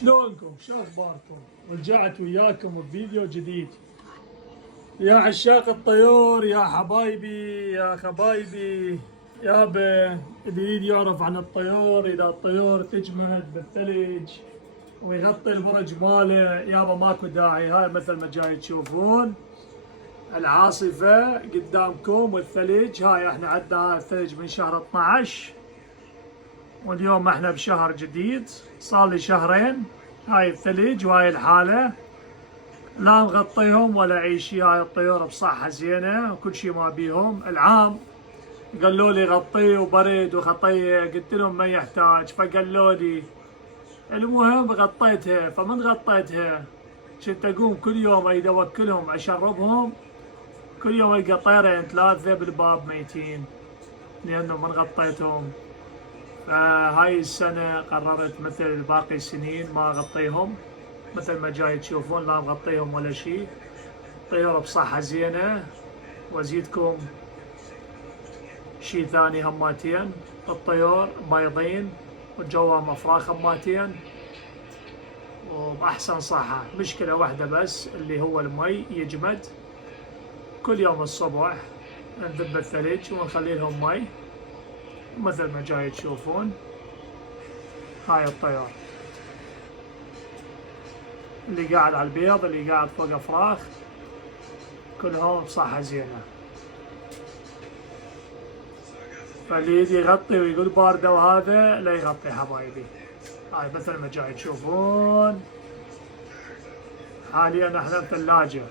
شلونكم؟ شو اخباركم؟ رجعت وياكم بفيديو جديد. يا عشاق الطيور، يا حبايبي، يا خبايبي، يابا اللي يريد يعرف عن الطيور، اذا الطيور تجمد بالثلج ويغطي البرج ماله، يابا ماكو داعي. هاي مثل ما جاي تشوفون العاصفة قدامكم والثلج. هاي احنا عندنا هاي الثلج من شهر 12 واليوم احنا بشهر جديد، صار لي شهرين. هاي الثلج وهاي الحالة، لا مغطيهم ولا اي شيء. هاي الطيور بصحة زينة وكل شيء ما بيهم. العام قالوا لي غطيه وبرد وخطيه، قلت لهم ما يحتاج، فقالوا لي المهم غطيتها. فمن غطيتها كنت اقوم كل يوم اريد اوكلهم اشربهم، كل يوم القى طيرين ثلاثة بالباب ميتين لانه من غطيتهم. فهاي السنة قررت مثل باقي السنين ما اغطيهم، مثل ما جاي تشوفون لا مغطيهم ولا شيء. الطيور بصحة زينة. وازيدكم شيء ثاني هماتين، الطيور بيضين وجوهم افراخ هماتين وبأحسن صحة. مشكلة واحدة بس اللي هو المي يجمد. كل يوم الصبح نذب الثلج ونخلي لهم مي مثل ما جاي تشوفون. هاي الطيور اللي قاعد على البيض، اللي قاعد فوق افراخ، كلهم بصحة زينة. فاللي يجي يغطي ويقول باردة وهذا لا يغطي حبايبي. هاي مثل ما جاي تشوفون حاليا احنا بثلاجة.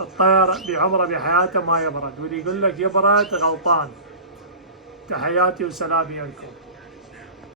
الطير بعمره بحياته ما يبرد، واللي يقول لك يبرد غلطان. تحياتي وسلامي لكم.